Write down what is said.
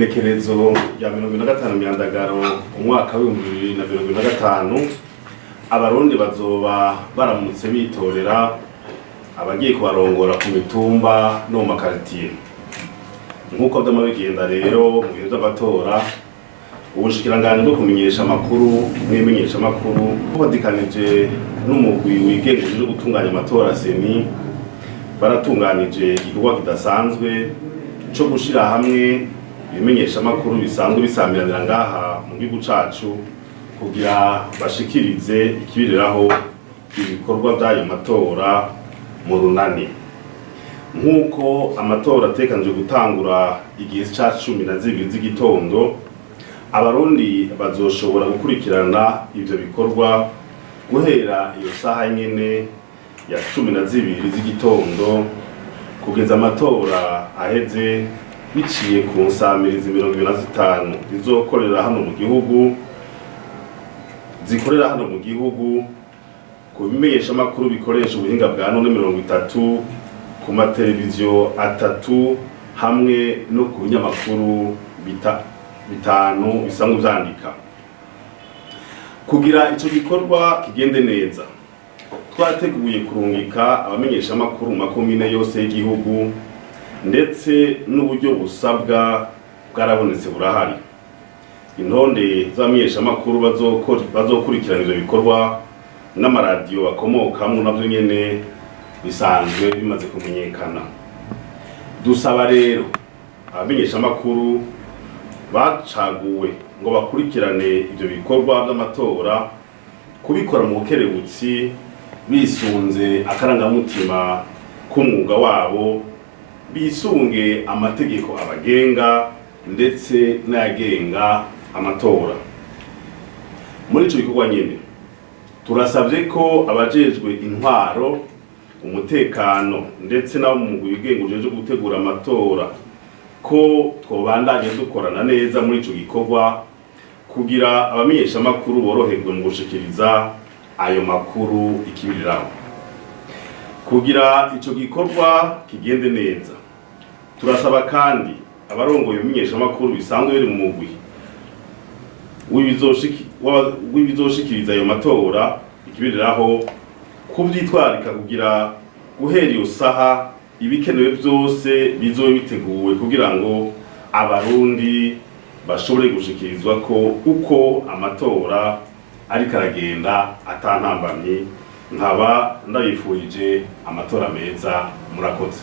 Igenekerezo rya 2025 myandagaro umwaka wa 2025 abarundi bazoba baramutse bitorera abagiye kubarongora ku mitumba no mu makartier. Nkuko byamabigenda rero mu bihe by'amatora Umushikiranganji bwo kumenyesha amakuru n'ibinyamakuru amakuru badikanije n'umugwi wigengeje gutunganya amatora seni baratunganije igikorwa kidasanzwe cyo gushira hamwe ibimenyesha amakuru bisanzwe bisamiranira ngaha mu gihugu cacu kugira bashikirize ikibiriraho ibikorwa by'ayo matora mu runani. Nkuko amatora atekanije gutangura igihe ca 12 z'igitondo, abarundi bazoshobora gukurikirana ivyo bikorwa guhera iyo saha nyene ya 12 z'igitondo kugeza amatora aheze, biciye ku nsamirizi 25 zizokorera hano mu gihugu, zikorera hano mu gihugu ku bimenyesha amakuru bikoresha ubuhinga bwa none 30, ku mateleviziyo 3 hamwe no ku binyamakuru bitanu bisanzwe vyandika. Kugira ico gikorwa kigende neza, twateguye kurungika abamenyesha amakuru mu makomine yose y'igihugu, ndetse n'uburyo busabwa bwarabonetse burahari. Intonde z'abamenyesha amakuru bazokurikirana ivyo bikorwa n'amaradiyo bakomokamwo navyo nyene bisanzwe bimaze kumenyekana. Dusaba rero abamenyesha amakuru bacaguwe ngo bakurikirane ivyo bikorwa by'amatora kubikora mu bukerebutsi, bisunze akarangamutima k'umwuga wabo, bisunge amategeko abagenga ndetse n'ayagenga amatora. Muri ico gikorwa nyene turasavye ko abajejwe intwaro, umutekano ndetse n'abo mu mugwi wigengeje gutegura amatora ko twobandanye dukorana neza muri ico gikorwa kugira abamenyesha amakuru boroherwe mu gushikiriza ayo makuru ikibiriraho. Kugira ico gikorwa kigende neza, turasaba kandi abarongoye ibimenyesha amakuru bisanzwe biri mu mugwi w'ibizoshikiriza ayo matora ikibiriraho kuvyitwarika kugira guhera iyo saha ibikenewe byose bizobe biteguwe kugira ngo abarundi bashobore gushikirizwa ko uko amatora ariko aragenda atantambamye. Nkaba ndabifurije amatora meza, murakoze.